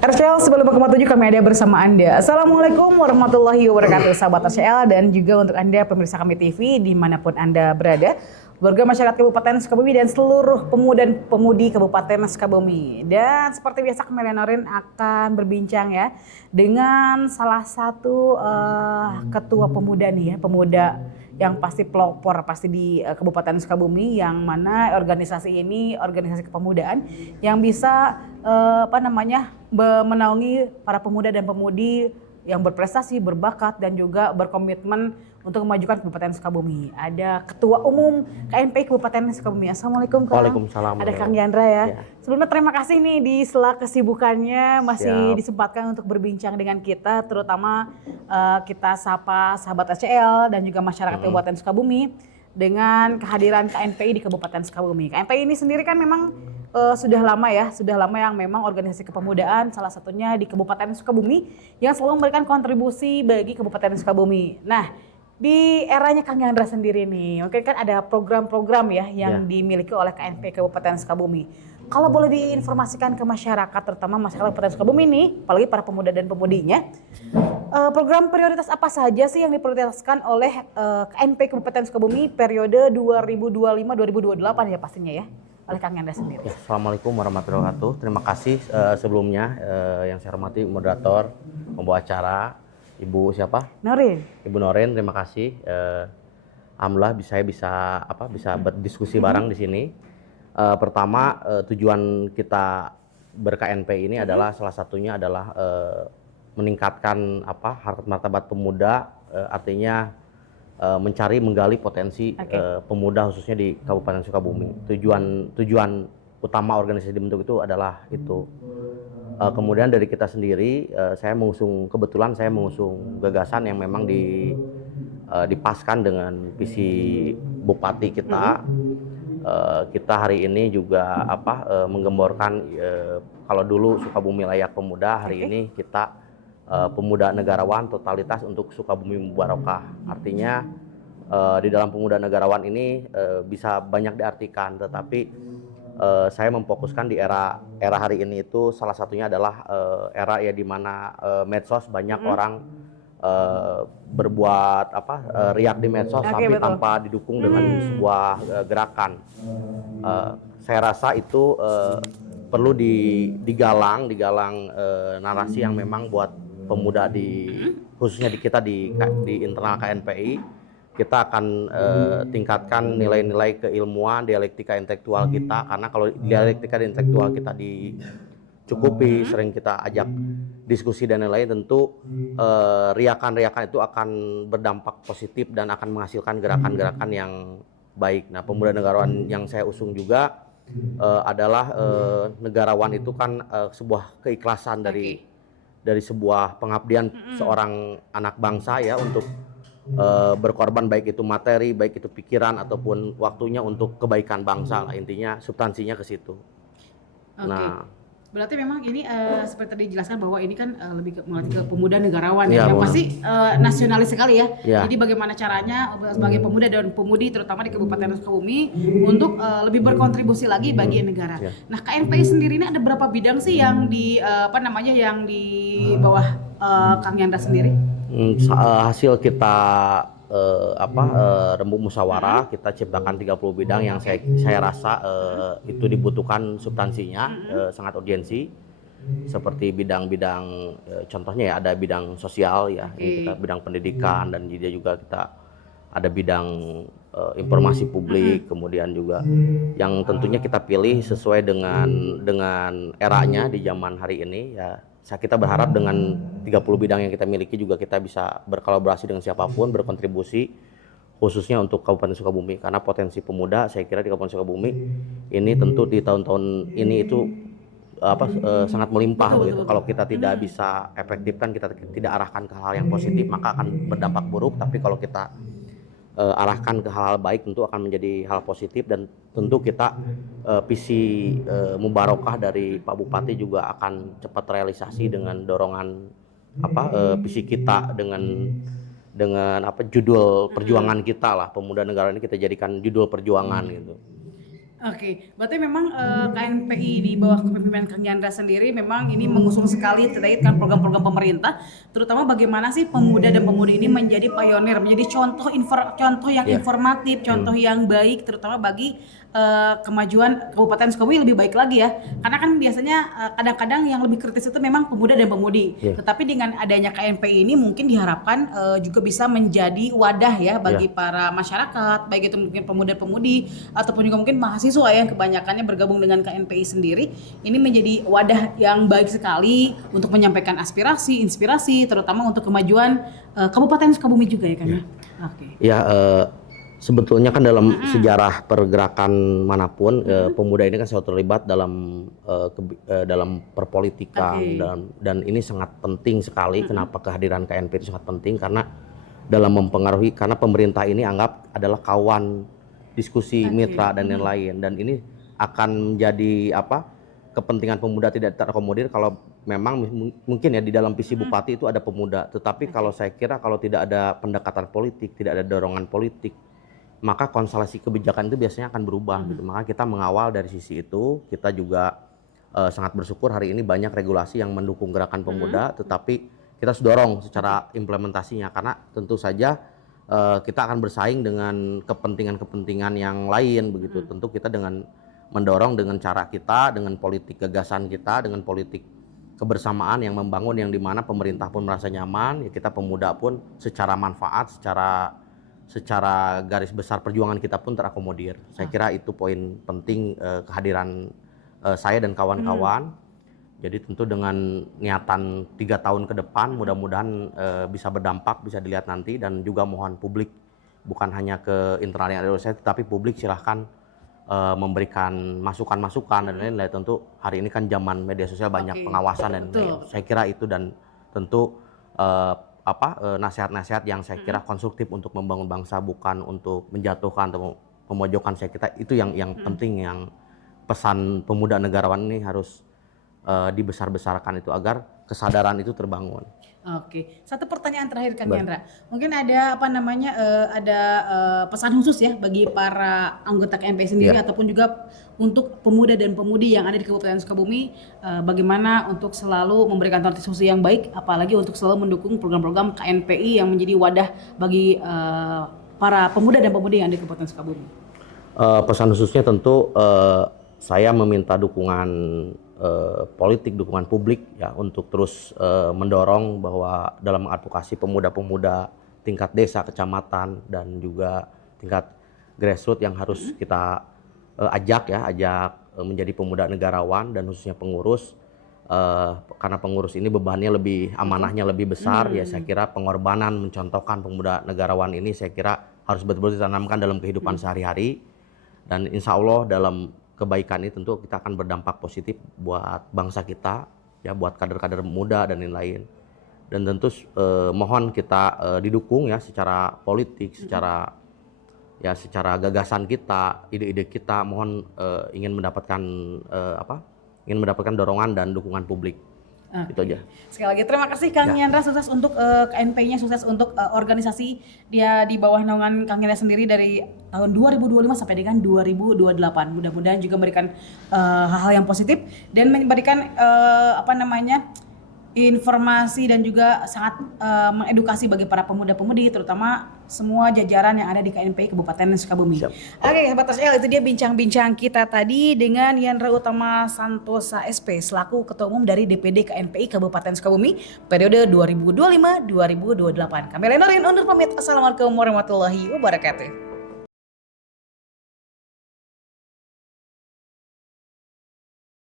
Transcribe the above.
RCL 95,7 kami ada bersama Anda. Assalamualaikum warahmatullahi wabarakatuh sahabat RCL dan juga untuk Anda pemirsa kami TV dimanapun Anda berada. Warga masyarakat Kabupaten Sukabumi dan seluruh pemuda dan pemudi Kabupaten Sukabumi. Dan seperti biasa kami Norin akan berbincang ya dengan salah satu ketua pemuda nih ya, pemuda yang pasti pelopor pasti di Kabupaten Sukabumi, yang mana organisasi ini organisasi kepemudaan yang bisa menaungi para pemuda dan pemudi yang berprestasi, berbakat dan juga berkomitmen untuk memajukan Kabupaten Sukabumi. Ada Ketua Umum KNPI Kabupaten Sukabumi. Assalamualaikum Kang. Waalaikumsalam. Ada Kang Yandra ya. Sebelumnya terima kasih nih di sela kesibukannya masih disempatkan untuk berbincang dengan kita, terutama kita sapa sahabat RCL dan juga masyarakat Kabupaten Sukabumi dengan kehadiran KNPI di Kabupaten Sukabumi. KNPI ini sendiri kan memang sudah lama yang memang organisasi kepemudaan, salah satunya di Kabupaten Sukabumi yang selalu memberikan kontribusi bagi Kabupaten Sukabumi. Nah, di eranya Kang Yandra sendiri nih, mungkin kan ada program-program ya yang dimiliki oleh KNPI Kabupaten Sukabumi. Kalau boleh diinformasikan ke masyarakat, terutama masyarakat Kabupaten Sukabumi nih, apalagi para pemuda dan pemudinya, program prioritas apa saja sih yang diprioritaskan oleh KNPI Kabupaten Sukabumi periode 2025-2028 ya pastinya ya, oleh Kang Yandra sendiri. Assalamualaikum warahmatullahi wabarakatuh. Terima kasih sebelumnya yang saya hormati moderator, pembawa acara, Ibu siapa? Norin. Ibu Norin, terima kasih. Alhamdulillah saya bisa berdiskusi bareng di sini. Pertama, tujuan kita ber-KNPI ini adalah salah satunya adalah meningkatkan harkat martabat pemuda, artinya mencari menggali potensi pemuda khususnya di Kabupaten Sukabumi. Tujuan utama organisasi dibentuk itu adalah itu. Kemudian dari kita sendiri, saya mengusung gagasan yang memang dipaskan dengan visi Bupati kita. Kita hari ini juga menggemborkan kalau dulu Sukabumi Layak Pemuda, hari ini kita pemuda negarawan totalitas untuk Sukabumi Mubarokah. Artinya di dalam pemuda negarawan ini bisa banyak diartikan, tetapi saya memfokuskan di era hari ini itu salah satunya adalah era ya di mana medsos banyak orang berbuat riak di medsos tapi tanpa didukung dengan sebuah gerakan. Saya rasa itu perlu digalang narasi yang memang buat pemuda khususnya di kita di internal KNPI. Kita akan tingkatkan nilai-nilai keilmuan, dialektika intelektual kita, karena kalau dialektika intelektual kita dicukupi, sering kita ajak diskusi dan lain-lain, tentu riakan-riakan itu akan berdampak positif dan akan menghasilkan gerakan-gerakan yang baik. Nah, pemuda negarawan yang saya usung juga adalah negarawan itu kan sebuah keikhlasan dari sebuah pengabdian seorang anak bangsa ya, untuk berkorban baik itu materi, baik itu pikiran ataupun waktunya untuk kebaikan bangsa lah, intinya substansinya ke situ. Nah, berarti memang ini seperti tadi dijelaskan bahwa ini kan lebih ke pemuda negarawan yang pasti nasionalis sekali ya. Jadi bagaimana caranya sebagai pemuda dan pemudi terutama di Kabupaten Sukabumi untuk lebih berkontribusi lagi bagi negara. Nah, KNPI sendiri ini ada berapa bidang sih yang di yang di bawah Kang Yandra sendiri? Hasil kita rembuk musyawarah, kita ciptakan 30 bidang yang saya rasa itu dibutuhkan substansinya, sangat urgensi, seperti bidang-bidang contohnya ya ada bidang sosial ya, kita bidang pendidikan, dan juga kita ada bidang informasi publik, kemudian juga yang tentunya kita pilih sesuai dengan eranya di zaman hari ini ya. Kita berharap dengan 30 bidang yang kita miliki juga kita bisa berkolaborasi dengan siapapun, berkontribusi khususnya untuk Kabupaten Sukabumi, karena potensi pemuda saya kira di Kabupaten Sukabumi ini tentu di tahun-tahun ini itu sangat melimpah begitu. Kalau kita tidak bisa efektifkan, kita tidak arahkan ke hal yang positif, maka akan berdampak buruk. Tapi kalau kita arahkan ke hal-hal baik, tentu akan menjadi hal positif, dan tentu kita visi Mubarokah dari Pak Bupati juga akan cepat realisasi dengan dorongan visi kita dengan judul perjuangan kita lah, pemuda negara ini kita jadikan judul perjuangan gitu. Oke, berarti memang KNPI di bawah kepemimpinan Kang Yandra sendiri memang ini mengusung sekali terkait kan program-program pemerintah, terutama bagaimana sih pemuda dan pemudi ini menjadi pionir, menjadi contoh yang informatif, contoh yang baik, terutama bagi kemajuan Kabupaten Sukabumi lebih baik lagi ya. Karena kan biasanya kadang-kadang yang lebih kritis itu memang pemuda dan pemudi. Tetapi dengan adanya KNPI ini mungkin diharapkan juga bisa menjadi wadah ya bagi para masyarakat, baik itu mungkin pemuda-pemudi ataupun juga mungkin mahasiswa yang kebanyakannya bergabung dengan KNPI sendiri. Ini menjadi wadah yang baik sekali untuk menyampaikan aspirasi, inspirasi, terutama untuk kemajuan Kabupaten Sukabumi juga ya Kang ya. Oke. Ya, sebetulnya kan dalam sejarah pergerakan manapun pemuda ini kan selalu terlibat dalam dalam perpolitikan dan ini sangat penting sekali. Kenapa kehadiran KNPI itu sangat penting? Karena dalam mempengaruhi, karena pemerintah ini anggap adalah kawan diskusi, mitra dan lain-lain, dan ini akan menjadi kepentingan pemuda tidak terakomodir kalau memang mungkin ya di dalam visi bupati itu ada pemuda, tetapi kalau saya kira kalau tidak ada pendekatan politik, tidak ada dorongan politik, maka konstelasi kebijakan itu biasanya akan berubah gitu. Maka kita mengawal dari sisi itu. Kita juga sangat bersyukur hari ini banyak regulasi yang mendukung gerakan pemuda, tetapi kita harus dorong secara implementasinya, karena tentu saja kita akan bersaing dengan kepentingan-kepentingan yang lain begitu. Tentu kita dengan mendorong dengan cara kita, dengan politik gagasan kita, dengan politik kebersamaan yang membangun, yang dimana pemerintah pun merasa nyaman, ya kita pemuda pun secara manfaat, secara garis besar perjuangan kita pun terakomodir. Saya kira itu poin penting kehadiran saya dan kawan-kawan. Jadi tentu dengan niatan 3 tahun ke depan mudah-mudahan bisa berdampak, bisa dilihat nanti, dan juga mohon publik bukan hanya ke internal yang ada saya, tetapi publik silahkan memberikan masukan-masukan dan lain-lain. Tentu hari ini kan zaman media sosial banyak pengawasan dan lain-lain. Saya kira itu, dan tentu nasihat-nasihat yang saya kira konstruktif untuk membangun bangsa, bukan untuk menjatuhkan atau memojokkan. Saya kira itu yang penting, yang pesan pemuda negarawan ini harus dibesar-besarkan itu agar kesadaran itu terbangun. Oke, satu pertanyaan terakhir Kang Yandra. Mungkin ada pesan khusus ya bagi para anggota KNPI sendiri ataupun juga untuk pemuda dan pemudi yang ada di Kabupaten Sukabumi, bagaimana untuk selalu memberikan kontribusi yang baik, apalagi untuk selalu mendukung program-program KNPI yang menjadi wadah bagi para pemuda dan pemudi yang ada di Kabupaten Sukabumi. Pesan khususnya tentu saya meminta dukungan politik, dukungan publik ya untuk terus mendorong bahwa dalam advokasi pemuda-pemuda tingkat desa, kecamatan dan juga tingkat grassroots yang harus kita ajak menjadi pemuda negarawan, dan khususnya pengurus, karena pengurus ini bebannya lebih, amanahnya lebih besar. Ya saya kira pengorbanan mencontohkan pemuda negarawan ini saya kira harus betul-betul ditanamkan dalam kehidupan sehari-hari, dan insya Allah dalam kebaikan ini tentu kita akan berdampak positif buat bangsa kita, ya buat kader-kader muda dan lain-lain. Dan tentu mohon kita didukung ya secara politik, secara gagasan kita, ide-ide kita. Mohon ingin mendapatkan dorongan dan dukungan publik. Itu aja. Sekali lagi terima kasih Kang Yandra, sukses untuk KNPI-nya, sukses untuk organisasi dia di bawah naungan Kang Yandra sendiri dari tahun 2025 sampai dengan 2028. Mudah-mudahan juga memberikan hal-hal yang positif dan memberikan informasi dan juga sangat mengedukasi bagi para pemuda-pemudi, terutama semua jajaran yang ada di KNPI Kabupaten Sukabumi. Oke, Sobat RCL, itu dia bincang-bincang kita tadi dengan Yandra Utama Santosa SP selaku Ketua Umum dari DPD KNPI Kabupaten Sukabumi periode 2025-2028. Kami Lenorin undur pamit. Assalamualaikum warahmatullahi wabarakatuh.